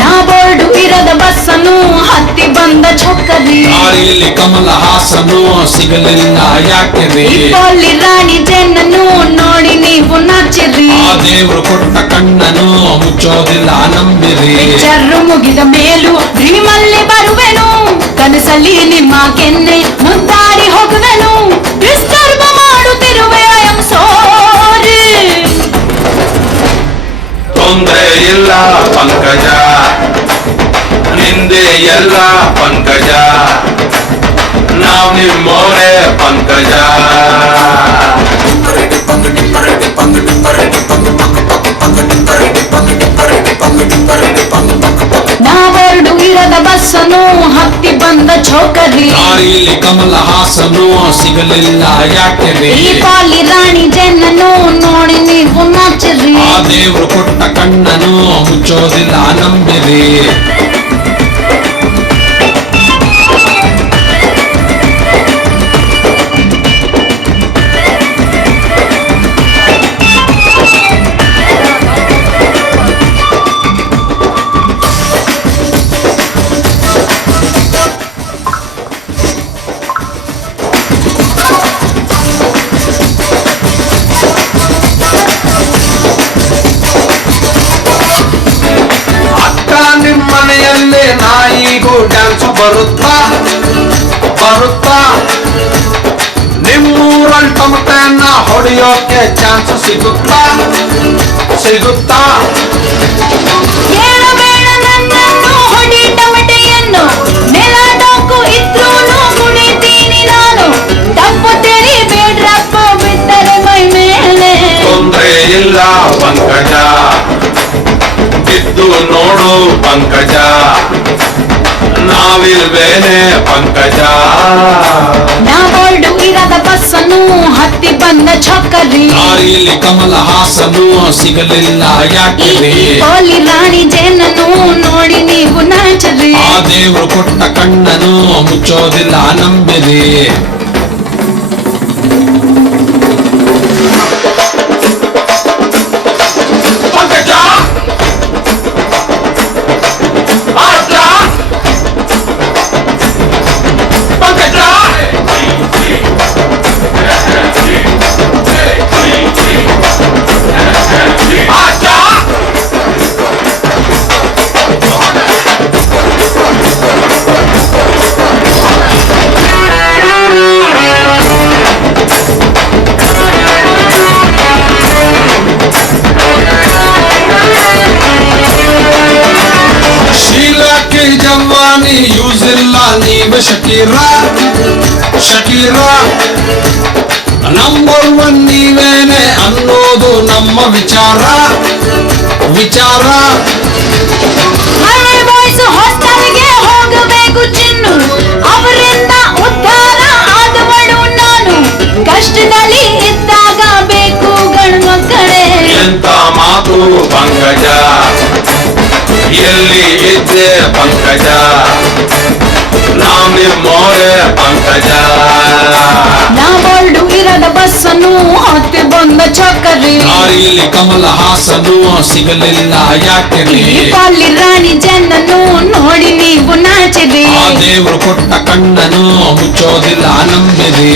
ನಾ ಬೋರ್ಡು ಇರದ ಬಸ್ಸನ್ನು ಹತ್ತಿ ಬಂದ ಛಕ್ಕರಿ ದಾರಿಯಲ್ಲಿ ಕಮಲ ಹಾಸನು ಸಿಗಲಿಲ್ಲ ಯಾಕೆ ಪೋಲಿ ರಾಣಿ ಜನ್ನನ್ನು ನೋಡಿ ನೀವು ನಾಚಿರಿ ಆ ದೇವ್ರು ಕೊಟ್ಟ ಕಣ್ಣನು ಮುಚ್ಚೋದಿಲ್ಲ ನಂಬಿರಿ ಪಿಕ್ಚರ್ ಮುಗಿದ ಮೇಲೂ ಡ್ರೀಮಲ್ಲಿ ಬರುವೆನು ಕನಸಲ್ಲಿ ನಿಮ್ಮ ಕೆನ್ನೆ ಮುದ್ದಾಡಿ ಹೋಗುವೆನು ಡಿಸ್ಟರ್ಬ್ ಮಾಡುತ್ತಿರುವೆ ಐ ಆಮ್ ಸಾರಿ ತೊಂದ್ರೆ ಇಲ್ಲ ಪಂಕಜ ನಿಂದೆ ಎಲ್ಲ ಪಂಕಜ ನಾವ್ ನಿಮ್ಮೋರೆ ಪಂಕಜ ನಾ ಬೋರ್ಡು ಇರದ ಬಸ್ಸನ್ನು ಹತ್ತಿ ಬಂದ ಛೋಕರಿ ದಾರಿಯಲ್ಲಿ ಕಮಲ ಹಾಸನು ಸಿಗಲಿಲ್ಲ ಯಾಕೆ ಈ ಪಾಲಿ ರಾಣಿ ಜನ್ನನ್ನು ನೋಡಿ ನೀವು ನಾಚಿರಿ ಆ ದೇವ್ರು ಕೊಟ್ಟ ಕಣ್ಣನು ಮುಚ್ಚೋದಿಲ್ಲ ನಂಬಿರಿ ಮನೆಯಲ್ಲೇ ನಾಯಿಗೂ ಡ್ಯಾನ್ಸ್ ಬರುತ್ತಾ ನಿಮ್ಮೂರಲ್ಲಿ ಟಮಟೆಯನ್ನ ಹೊಡೆಯೋಕೆ ಚಾನ್ಸ್ ಸಿಗುತ್ತಾ ಕೇಳಬೇಡ ನನ್ನನ್ನು ಹೊಡಿ ಟಮಟೆಯನ್ನು ನೆಲ ಡೊಂಕು ಇದ್ರೂನು ಕುಣಿತೀನಿ ನಾನು ತಪ್ಪು ತಿಳಿಬೇಡ್ರಪ್ಪ ಬಿಟ್ಟರೆ ಮೈ ಮೇಲೆ ತೊಂದ್ರೆ ಇಲ್ಲ ಪಂಕಜ ಇದ್ದು ನೋಡು ಪಂಕಜ ನಾವಿಲ್ವೇನೆ ಪಂಕಜ ನಾ ಬೋರ್ಡು ಇರದ ಬಸ್ಸನ್ನು ಹತ್ತಿ ಬಂದ ಛಕ್ಕರಿ ದಾರಿಯಲ್ಲಿ ಕಮಲ ಹಾಸನು ಸಿಗಲಿಲ್ಲ ಯಾಕೆ ಪೋಲಿ ರಾಣಿ ಜೇನನ್ನು ನೋಡಿ ನೀವು ನಾಚರಿ ಆ ದೇವ್ರು ಕೊಟ್ಟ ಕಣ್ಣನು ಮುಚ್ಚೋದಿಲ್ಲ ನಂಬಿರಿ ಜವಾನಿ ಯೂಸ್ ಇಲ್ಲ ನೀವೇ ಶಕೀರಾ ನಂಬರ್ ಒನ್ ನೀವೇನೆ ಅನ್ನೋದು ನಮ್ಮ ವಿಚಾರ ಹಳೆ ಬಾಯ್ಸ್ ಹಾಸ್ಟೆಲ್ಗೆ ಹೋಗಬೇಕು ಚಿನ್ನು ಅವರಿಂದ ಉದ್ಧಾರ ಆದವಳು ನಾನು ಕಷ್ಟದಲ್ಲಿ ಇದ್ದಾಗ ಬೇಕು ಗಂಡು ಮಕ್ಕಳೇ ಎಂತ ಮಾತು ಪಂಕಜ ಎಲ್ಲಿ ಇದ್ದೆ ಪಂಕಜ ನಾವ್ ನಿಮ್ಮೋರೆ ಪಂಕಜ ನಾ ಬೋರ್ಡು ಇರದ ಬಸ್ಸನ್ನು ಹತ್ತಿ ಬಂದ ಛಕ್ಕರಿ ದಾರಿಯಲ್ಲಿ ಕಮಲ ಹಾಸನು ಸಿಗಲಿಲ್ಲ ಯಾಕೆ ಪಾಲಿ ರಾಣಿ ಜನ್ನನ್ನು ನೋಡಿ ನೀವು ನಾಚಿರಿ ಆ ದೇವ್ರು ಕೊಟ್ಟ ಕಣ್ಣನು ಮುಚ್ಚೋದಿಲ್ಲ ನಂಬಿರಿ